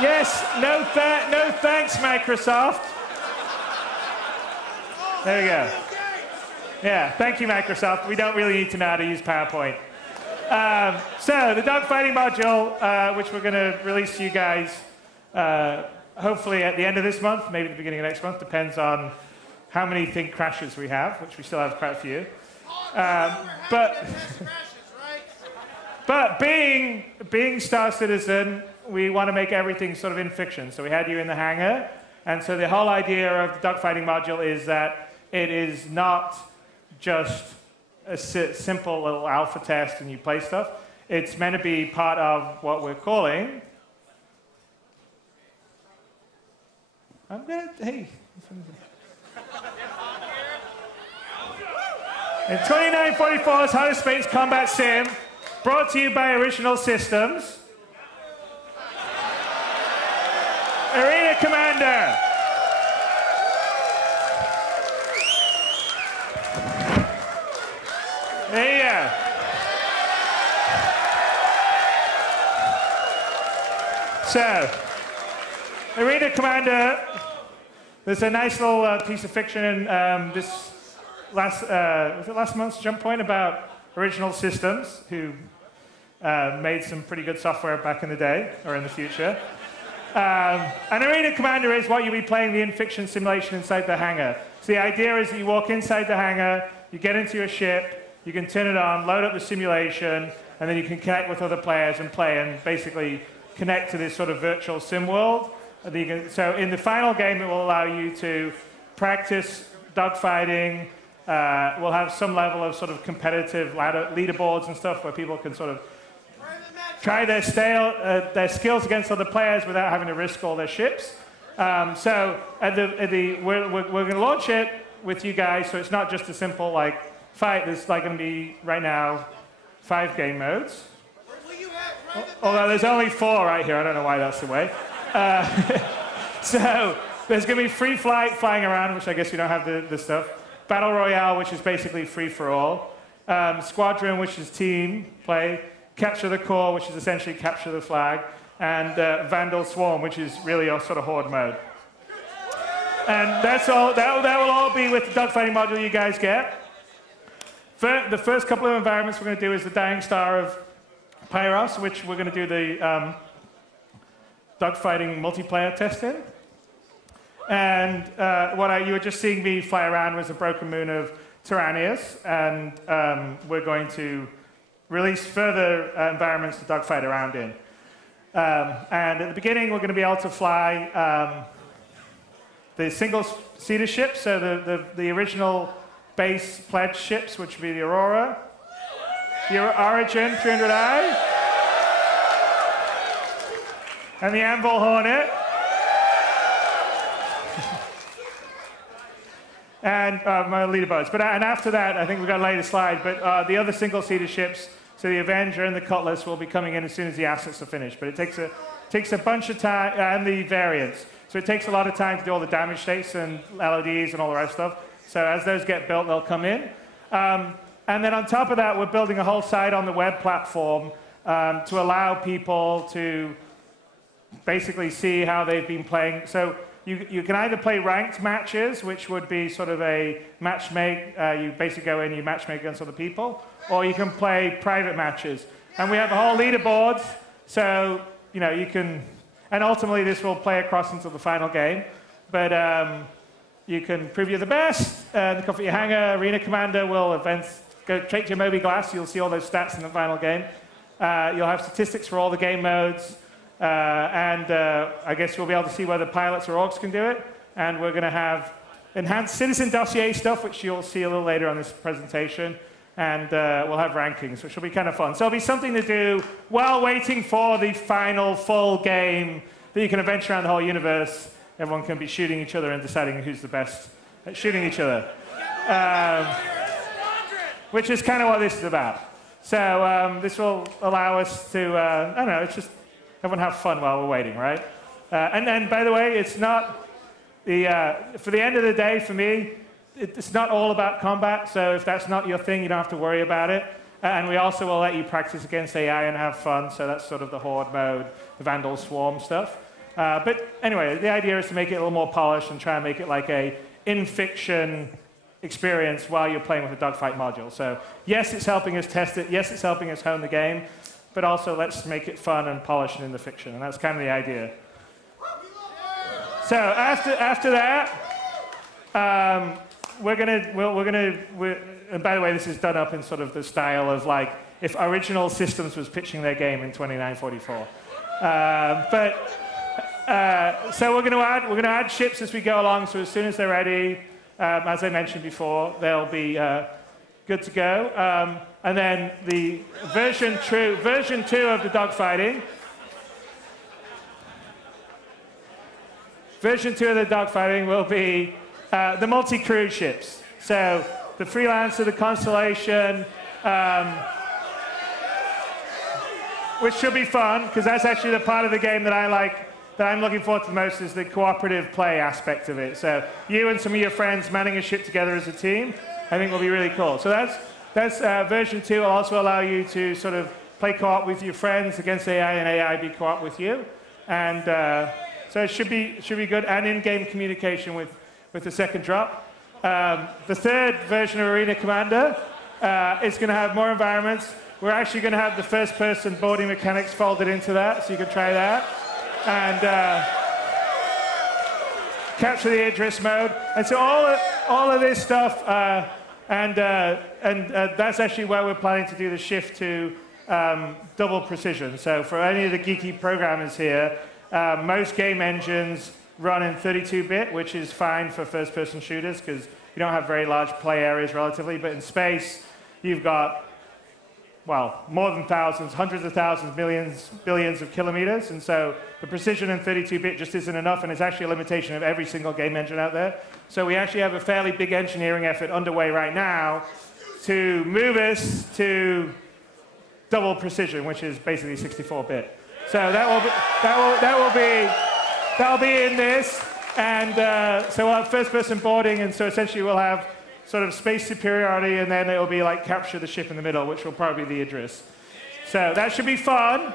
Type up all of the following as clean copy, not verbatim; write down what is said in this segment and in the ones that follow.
Yes, no thanks, Microsoft. There we go. Yeah, thank you, Microsoft. We don't really need to know how to use PowerPoint. So the dogfighting module, which we're going to release to you guys hopefully at the end of this month, maybe the beginning of next month, depends on how many think crashes we have, which we still have quite a few. But being Star Citizen, we want to make everything sort of in fiction. So we had you in the hangar, and so the whole idea of the dogfighting module is that it is not just a simple little alpha test and you play stuff. It's meant to be part of what we're calling... Hey. In 2944's Hottest Space Combat Sim, brought to you by Original Systems, Arena Commander. There you go. So, Arena Commander, there's a nice little piece of fiction this was it last month's Jump Point about Original Systems, who made some pretty good software back in the day, or in the future. And Arena Commander is what you'll be playing the in-fiction simulation inside the hangar. So the idea is that you walk inside the hangar, you get into your ship, you can turn it on, load up the simulation, and then you can connect with other players and play and basically connect to this sort of virtual sim world. So in the final game, it will allow you to practice dogfighting. We'll have some level of sort of competitive leaderboards and stuff where people can sort of try their skills against other players without having to risk all their ships. So we're going to launch it with you guys, so it's not just a simple like fight. There's like going to be right now 5 game modes. Although there's only 4 right here, I don't know why that's the way. So there's going to be free flight, flying around, which I guess we don't have the stuff. Battle Royale, which is basically free for all. Squadron, which is team play. Capture the Core, which is essentially capture the flag. And Vandal Swarm, which is really a sort of horde mode. And that's all. That will all be with the dogfighting module you guys get. The first couple of environments we're going to do is the Dying Star of Pyros, which we're going to do the dogfighting multiplayer test in. And you were just seeing me fly around was a broken moon of Tyrannius, and we're going to release further environments to dogfight around in. And at the beginning, we're going to be able to fly the single-seater ships, so the original base pledge ships, which would be the Aurora, the Origin 300i, and the Anvil Hornet. And my leaderboards. And after that, I think we've got to lay the slide, but the other single-seater ships, so the Avenger and the Cutlass, will be coming in as soon as the assets are finished. But it takes a bunch of time, and the variants. So it takes a lot of time to do all the damage states and LODs and all the rest of stuff. So as those get built, they'll come in. And then on top of that, we're building a whole site on the web platform to allow people to basically see how they've been playing. So you can either play ranked matches, which would be sort of a matchmake. You basically go in, you matchmake against other people, or you can play private matches. And we have a whole leaderboard, so you can. And ultimately, this will play across into the final game. But you can preview the best. The Comfort Your Hangar, Arena Commander will go straight to your Moby Glass. You'll see all those stats in the final game. You'll have statistics for all the game modes. And I guess you'll be able to see whether pilots or orcs can do it. And we're going to have enhanced citizen dossier stuff, which you'll see a little later on this presentation. And we'll have rankings, which will be kind of fun. So it'll be something to do while waiting for the final full game that you can adventure around the whole universe. Everyone can be shooting each other and deciding who's the best at shooting each other. Which is kind of what this is about. So this will allow us to, I don't know, it's just everyone have fun while we're waiting, right? And then, by the way, it's not for the end of the day, for me, it's not all about combat. So if that's not your thing, you don't have to worry about it. And we also will let you practice against AI and have fun. So that's sort of the Horde mode, the Vandal Swarm stuff. But anyway, the idea is to make it a little more polished and try and make it like a in-fiction experience while you're playing with a Dogfight module. So yes, it's helping us test it. Yes, it's helping us hone the game. But also, let's make it fun and polished in the fiction. And that's kind of the idea. So after that, and by the way, this is done up in sort of the style of like if Original Systems was pitching their game in 2944. So we're going to add ships as we go along. So as soon as they're ready, as I mentioned before, they'll be good to go. And then the version 2 of the dogfighting. Version 2 of the dogfighting will be the multi-crew ships. So the Freelancer, the Constellation, which should be fun, because that's actually the part of the game that I like, that I'm looking forward to the most, is the cooperative play aspect of it. So you and some of your friends manning a ship together as a team, I think will be really cool. So that's version 2 will also allow you to sort of play co-op with your friends against AI, and AI be co-op with you. And so it should be good, and in-game communication with the second drop. The third version of Arena Commander is going to have more environments. We're actually going to have the first-person boarding mechanics folded into that, so you can try that. And capture the Idris mode. And so all of this stuff, and that's actually where we're planning to do the shift to double precision. So for any of the geeky programmers here, most game engines run in 32-bit, which is fine for first-person shooters because you don't have very large play areas relatively. But in space, you've got, well, more than thousands, hundreds of thousands, millions, billions of kilometers. And so the precision in 32-bit just isn't enough, and it's actually a limitation of every single game engine out there. So we actually have a fairly big engineering effort underway right now to move us to double precision, which is basically 64-bit. So that'll be in this. And so we'll have first-person boarding, and so essentially we'll have sort of space superiority, and then it'll be like capture the ship in the middle, which will probably be the Idris. So that should be fun.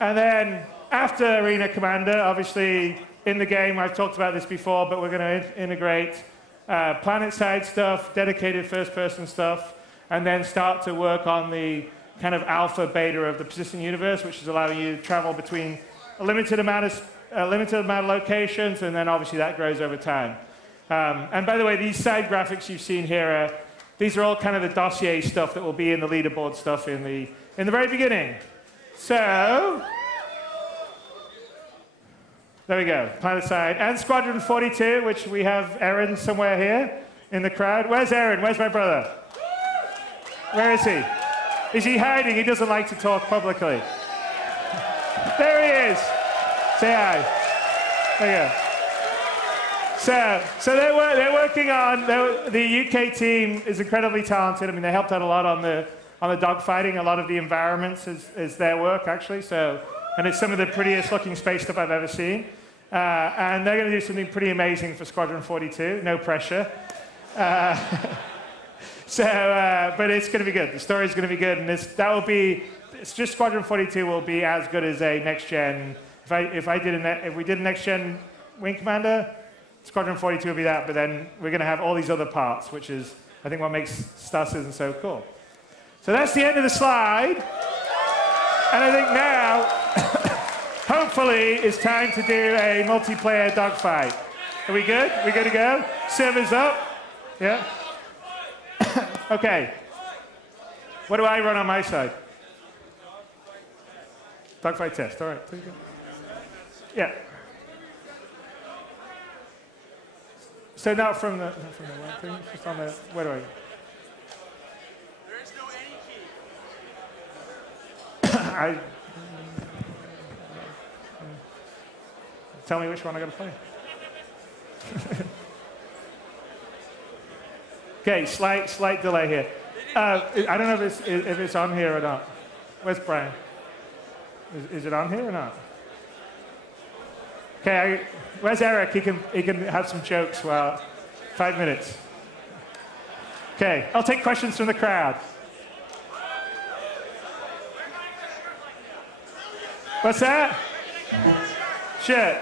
And then after Arena Commander, obviously in the game, I've talked about this before, but we're going to integrate planet-side stuff, dedicated first-person stuff, and then start to work on the kind of alpha beta of the persistent universe, which is allowing you to travel between a limited amount of locations, and then obviously that grows over time. And by the way, these side graphics you've seen here, these are all kind of the dossier stuff that will be in the leaderboard stuff in the very beginning. So there we go, planet side. And Squadron 42, which we have Aaron somewhere here in the crowd. Where's Aaron? Where's my brother? Where is he? Is he hiding? He doesn't like to talk publicly. There he is. Say hi. There you go. So they're working on, the UK team is incredibly talented. I mean, they helped out a lot on the dogfighting. A lot of the environments is their work, actually. So, and it's some of the prettiest looking space stuff I've ever seen. And they're going to do something pretty amazing for Squadron 42. No pressure. But it's going to be good. The story's going to be good, and it's just Squadron 42 will be as good as a next gen. If we did a next gen Wing Commander, Squadron 42 will be that, but then we're going to have all these other parts, which is, I think, what makes Star Citizen so cool. So that's the end of the slide. And I think now, hopefully, it's time to do a multiplayer dogfight. Are we good? We good to go? Servers up? Yeah? Okay. What do I run on my side? Dogfight test. All right. Yeah. So not from the web thing, just on the, where do I? There is no any key. Tell me which one I got to play. Okay, slight delay here. I don't know if it's on here or not. Where's Brian? Is it on here or not? Okay, where's Eric? He can have some jokes. Well, 5 minutes. Okay, I'll take questions from the crowd. What's that? Sure.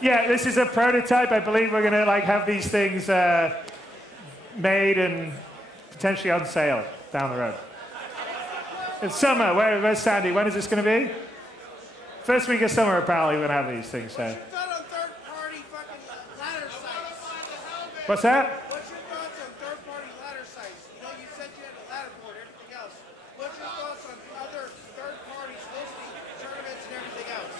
Yeah, this is a prototype. I believe we're going to like have these things made and potentially on sale down the road. It's summer. Where's Sandy? When is this going to be? First week of summer, apparently, we're going to have these things. So. What's that? What's your thoughts on third-party ladder sites? You know, you said you had a ladder board and everything else. What's your thoughts on other third parties hosting tournaments and everything else?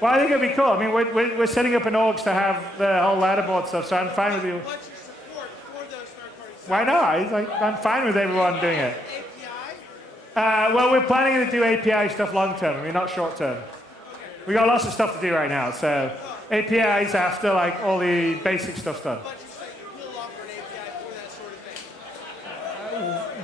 Well, I think it'd be cool. I mean, we're setting up an orgs to have the whole ladder board stuff, so I'm fine with you. What's your support for those third-party sites? Why not? I'm fine with everyone doing it. API? Well, we're planning to do API stuff long-term. I mean, not short-term. We got lots of stuff to do right now, so APIs after like all the basic stuff's done.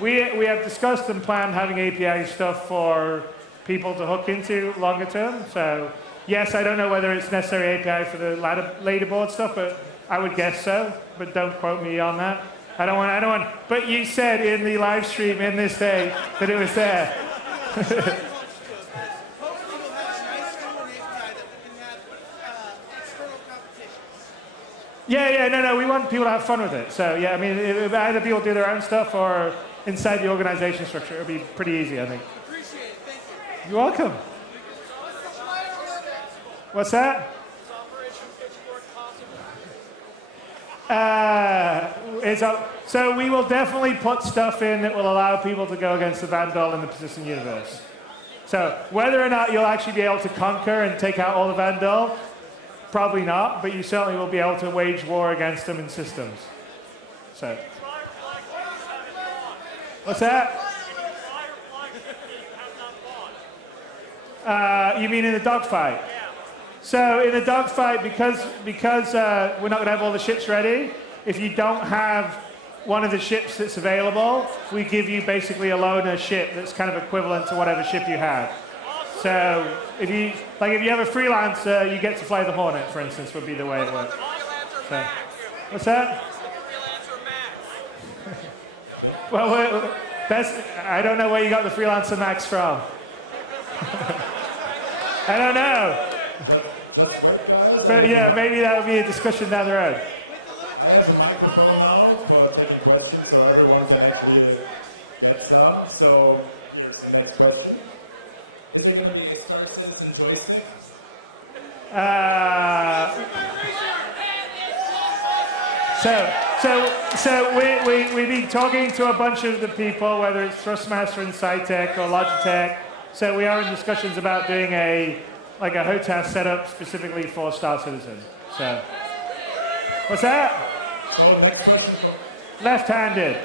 We have discussed and planned having API stuff for people to hook into longer term. So yes, I don't know whether it's necessary API for the leaderboard stuff, but I would guess so. But don't quote me on that. I don't want. But you said in the live stream in this day that it was there. Yeah, no, we want people to have fun with it. So yeah, I mean, either people do their own stuff or inside the organization structure, it'll be pretty easy, I think. Appreciate it, thank you. You're welcome. What's that? So we will definitely put stuff in that will allow people to go against the Vandal in the persistent universe. So whether or not you'll actually be able to conquer and take out all the Vandal, probably not, but you certainly will be able to wage war against them in systems. So. What's that? You mean in the dogfight? Yeah. So in the dogfight, because we're not going to have all the ships ready, if you don't have one of the ships that's available, we give you basically a loaner ship that's kind of equivalent to whatever ship you have. So if you have a freelancer, you get to fly the Hornet, for instance, would be the way it works. So, what's that? Well, I don't know where you got the Freelancer Max from. I don't know. But yeah, maybe that would be a discussion down the road. I have a microphone now for taking questions, so everyone can actually get some. So here's the next question. Is it going to be Star Citizen joysticks? So we've been talking to a bunch of the people, whether it's Thrustmaster and Scitech or Logitech. So we are in discussions about doing a HOTAS setup specifically for Star Citizen. So, what's that? So next question. Left-handed.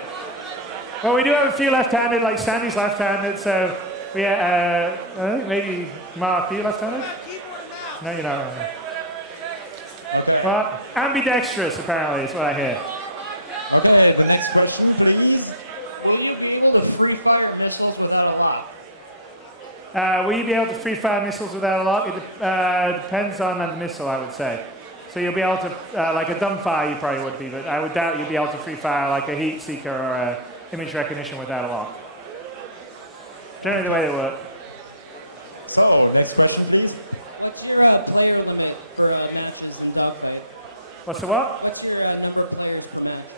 Well, we do have a few left-handed, like Sandy's left-handed. So we I think maybe Mark, are you left-handed? No, you're not. Okay. Well, ambidextrous, apparently, is what I hear. Okay, the next question, please. Will you be able to free-fire missiles without a lock? Will you be able to free-fire missiles without a lock? It depends on the missile, I would say. So you'll be able to, like a dumbfire, you probably would be, but I would doubt you'd be able to free-fire like a heat seeker or a image recognition without a lock. Generally the way they work. So, next question, please. What's your player limit for messages in Dogfight? What's the what? What's your number of players per match?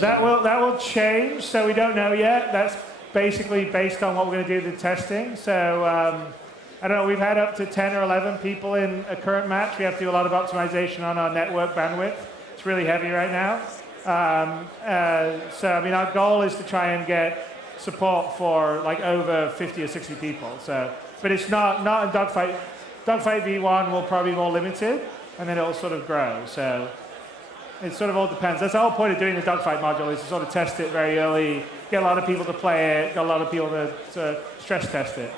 That will change, so we don't know yet. That's basically based on what we're going to do the testing. So I don't know, we've had up to 10 or 11 people in a current match. We have to do a lot of optimization on our network bandwidth. It's really heavy right now. So I mean, our goal is to try and get support for like over 50 or 60 people. So, but it's not in Dogfight. Dogfight V1 will probably be more limited, and then it'll sort of grow. So it sort of all depends. That's the whole point of doing the Dogfight module, is to sort of test it very early, get a lot of people to play it, get a lot of people to stress test it.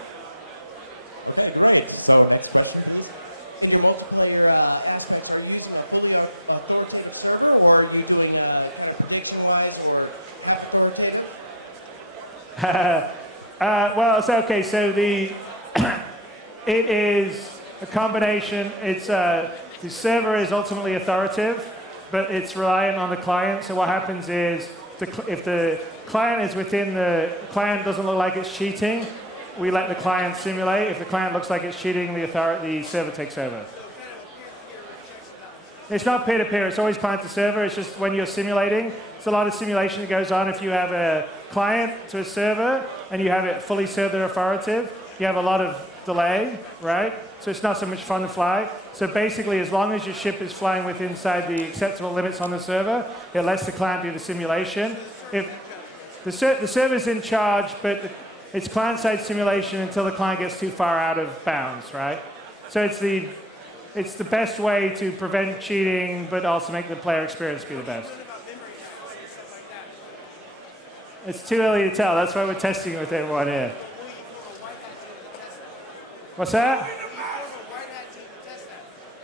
Okay, great. So next question, please. So your multiplayer aspect, are you using a fully authoritative server, or are you doing prediction-wise or half-authoritative? Well, it's okay. So it is a combination. It's the server is ultimately authoritative, but it's reliant on the client. So what happens is, if the client is within the client doesn't look like it's cheating, we let the client simulate. If the client looks like it's cheating, the server takes over. It's not peer-to-peer, it's always client to server. It's just when you're simulating, it's a lot of simulation that goes on. If you have a client to a server and you have it fully server authoritative, you have a lot of delay, right? So it's not so much fun to fly. So basically, as long as your ship is flying within inside the acceptable limits on the server, it lets the client do the simulation. If the server's in charge, but it's client-side simulation until the client gets too far out of bounds, right? So it's the best way to prevent cheating, but also make the player experience be the best. It's too early to tell. That's why we're testing it with everyone here. What's that?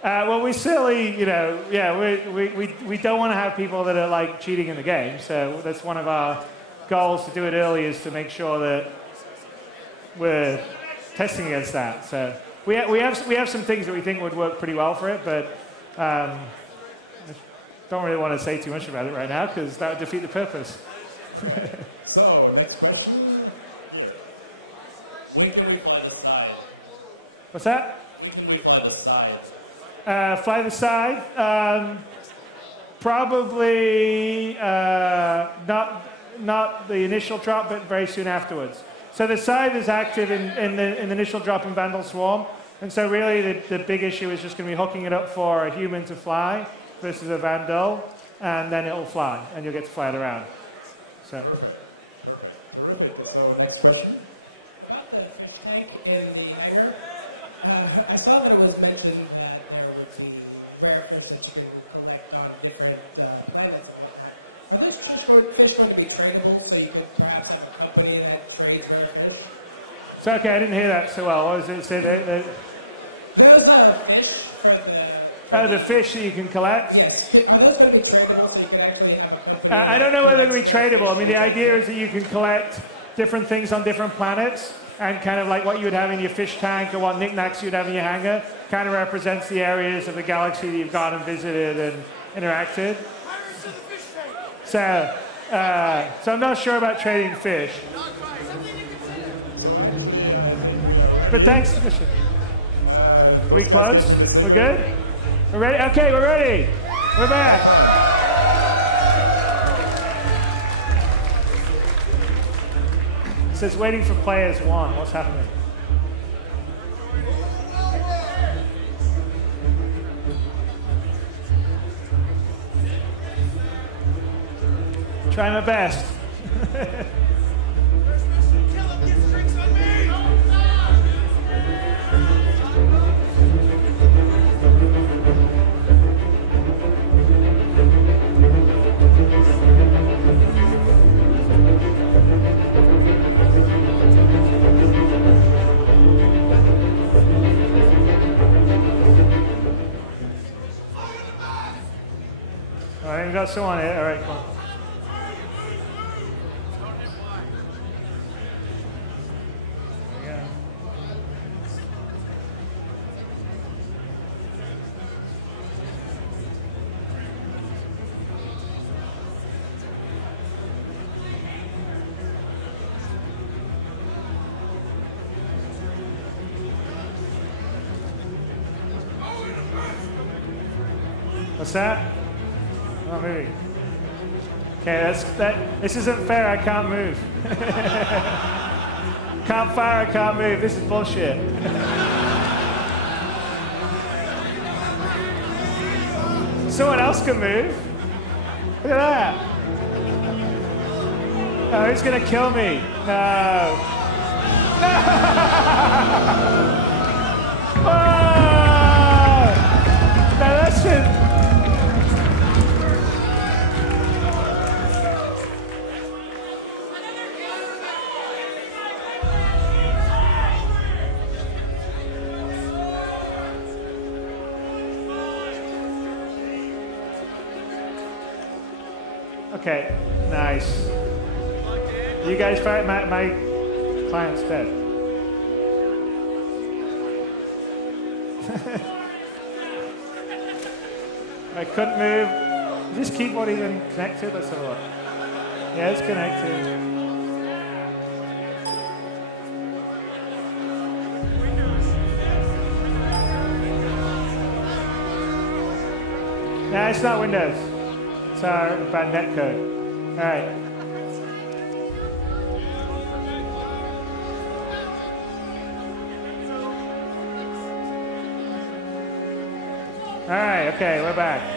Well, we certainly, you know, yeah, we don't want to have people that are like cheating in the game. So that's one of our goals to do it early, is to make sure that we're testing against that. So we have some things that we think would work pretty well for it, but don't really want to say too much about it right now because that would defeat the purpose. So, next question. When can we fly the side? What's that? When can we fly the side? Fly the side. Probably not the initial drop, but very soon afterwards. So the side is active in the initial drop in Vandal Swarm, and so really the big issue is just going to be hooking it up for a human to fly versus a Vandal, and then it'll fly, and you'll get to fly it around. So. So, next question. Tank in the air. I saw that it was mentioned that there was the characters that you can collect on different planets. Are these fish going to be tradable so you could perhaps have a company that trades rare fish? So, okay, I didn't hear that so well. What was it? Say There's a fish for the fish that you can collect? Yes. Are those going to be tradable so you can actually have a company? I don't know whether they're going to be tradable. I mean, the idea is that you can collect different things on different planets, and kind of like what you would have in your fish tank or what knickknacks you'd have in your hangar kind of represents the areas of the galaxy that you've gone and visited and interacted. So I'm not sure about trading fish. But thanks. Are we close? We're good? We're ready? Okay, we're ready. We're back. It says waiting for players one. What's happening? Try my best. All right, we got someone here. All right, come on. What's that? Not moving. Okay, this isn't fair. I can't move. Can't fire. I can't move. This is bullshit. Someone else can move. Look at that. Oh, he's gonna kill me. No. No. Oh! No, that's just. Okay, nice. You guys fight. My client's dead. I couldn't move. Is this keyboard even connected? Let's have a look. Yeah, it's connected. Nah, it's not Windows. It's our bad net code. All right. All right, okay, we're back.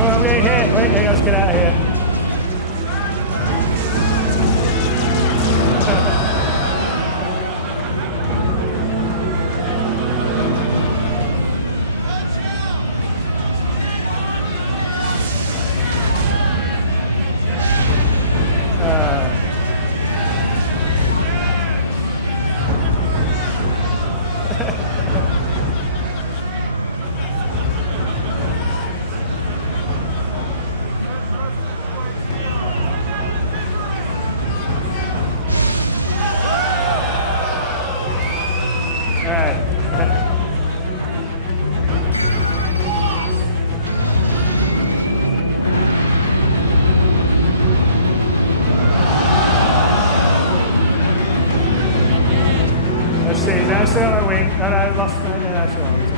I'm getting hit. Wait, let's get out of here. Let's see, now still on my wing. No, I lost my... Yeah, that's all right.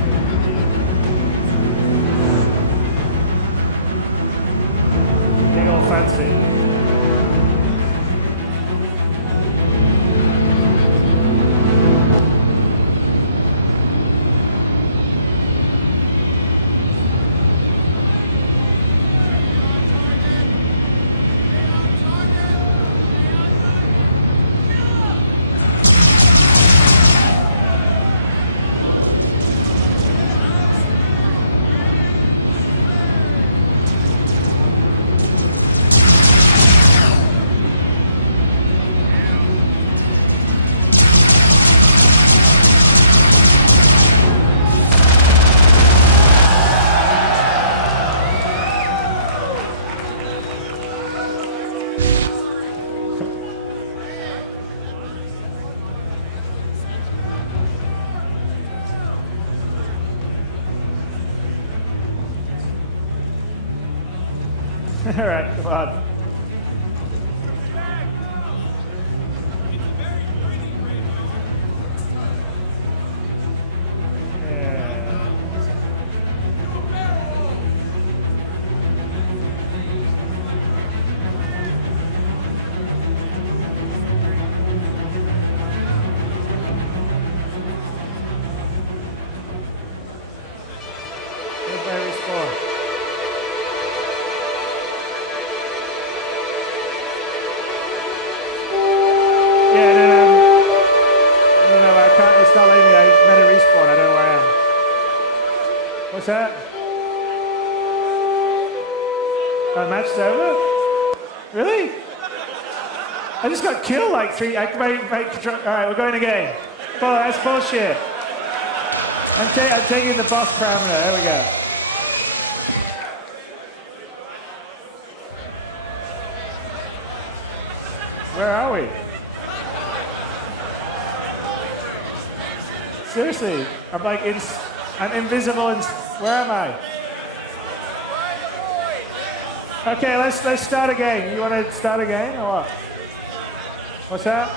Being all fancy. All right, come on. What's that? Oh, match's over? Really? I just got killed like three. All right, we're going again. Oh, that's bullshit. I'm taking the boss parameter. There we go. Where are we? Seriously, I'm invisible and where am I? Okay, let's start again. You want to start again or what? What's that?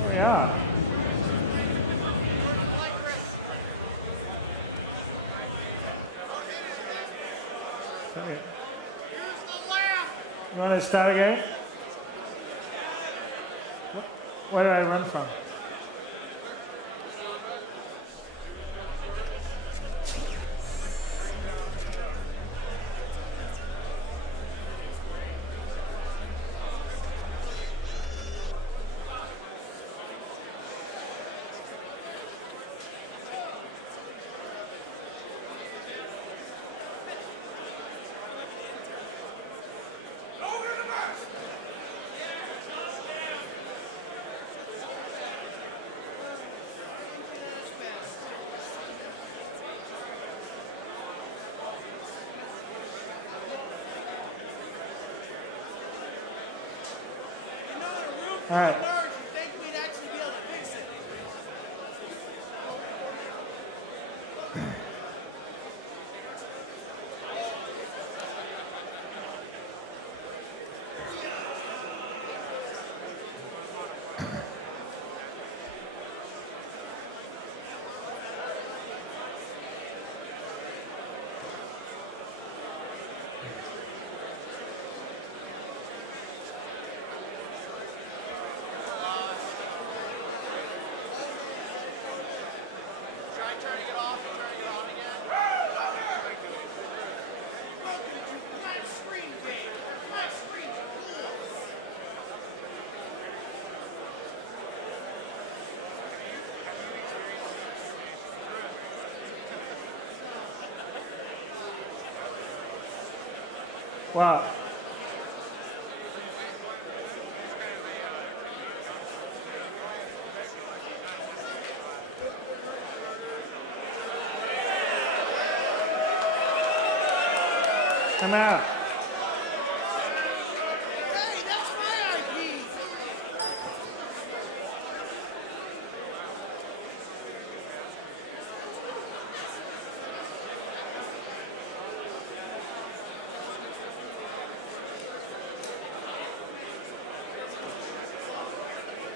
Here we are. Okay. You want to start again? Where did I run from? All right. Nerds, you think we'd actually be able to fix it? Try turning it off and turning it on again. Welcome to Flat Screen Game. Flat Screen Rules. Wow. I'm out. Hey, that's my IP.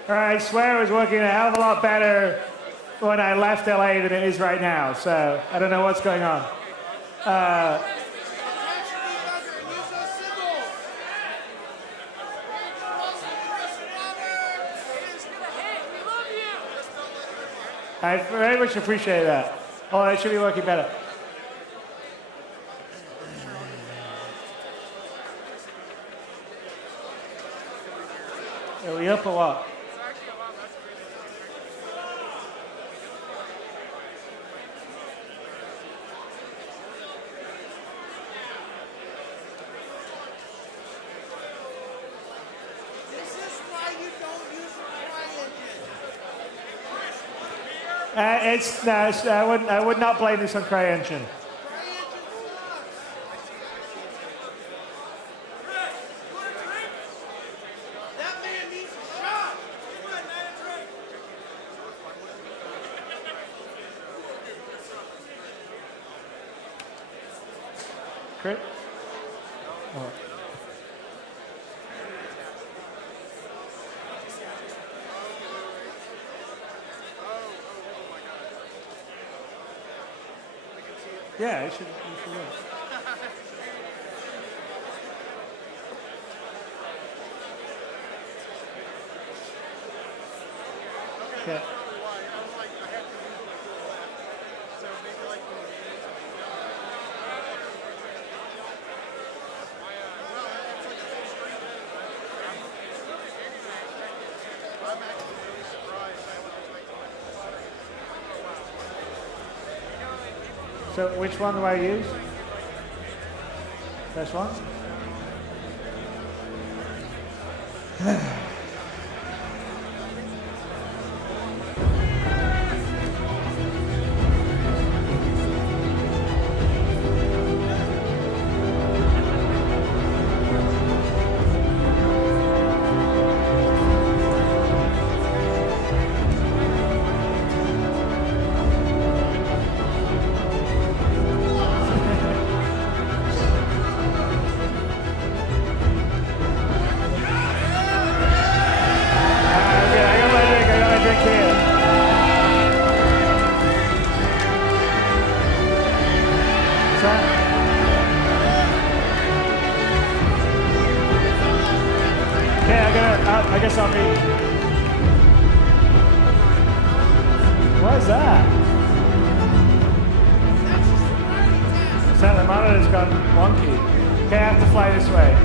All right, I swear it was working a hell of a lot better when I left LA than it is right now. So I don't know what's going on. Attach the debugger and use those symbols. It's gonna hit. We love you. I very much appreciate that. Oh, it should be working better. Are we up or what? This is why you don't use the CryEngine. I would not blame this on CryEngine. CryEngine sucks. That man needs a shot. Crit? Oh. Yeah, it should work. Okay. So which one do I use? This one? I guess I'll be. What is that? Is that the monitor's gone wonky? Okay, I have to fly this way.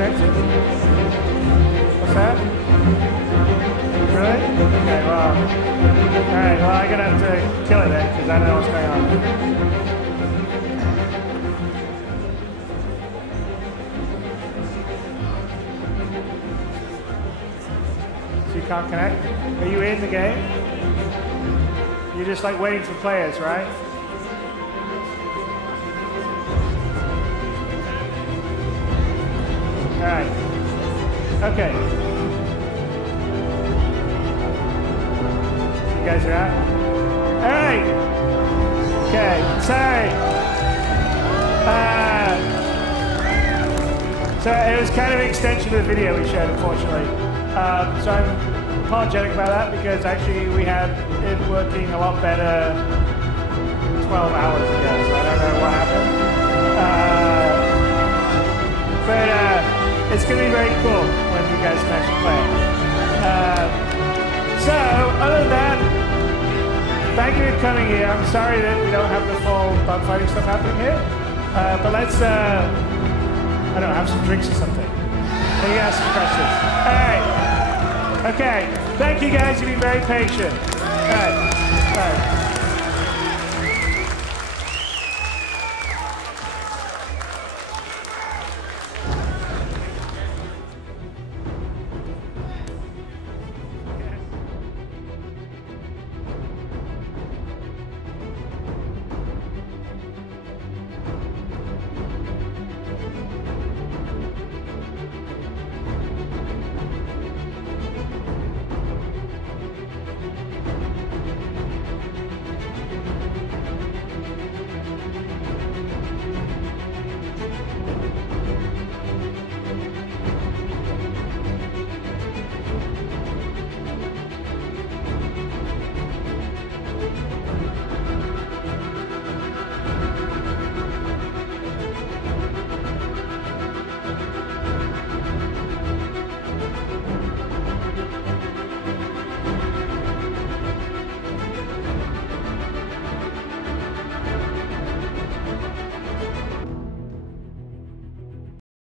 connected? What's that? Really? Okay, well. Alright, well, I'm gonna have to kill it then, because I don't know what's going on. So you can't connect? Are you in the game? You're just like waiting for players, right? Alright. Okay. You guys are out? Alright! Okay, sorry. So it was kind of an extension of the video we showed, unfortunately. So I'm apologetic about that because actually we had it working a lot better 12 hours ago, so I don't know what happened. But it's going to be very cool when you guys can actually play it. So, other than that, thank you for coming here. I'm sorry that we don't have the full dogfighting stuff happening here. But let's, I don't know, have some drinks or something. Maybe ask some questions. All right. Okay. Thank you guys. You've been very patient. All right. All right.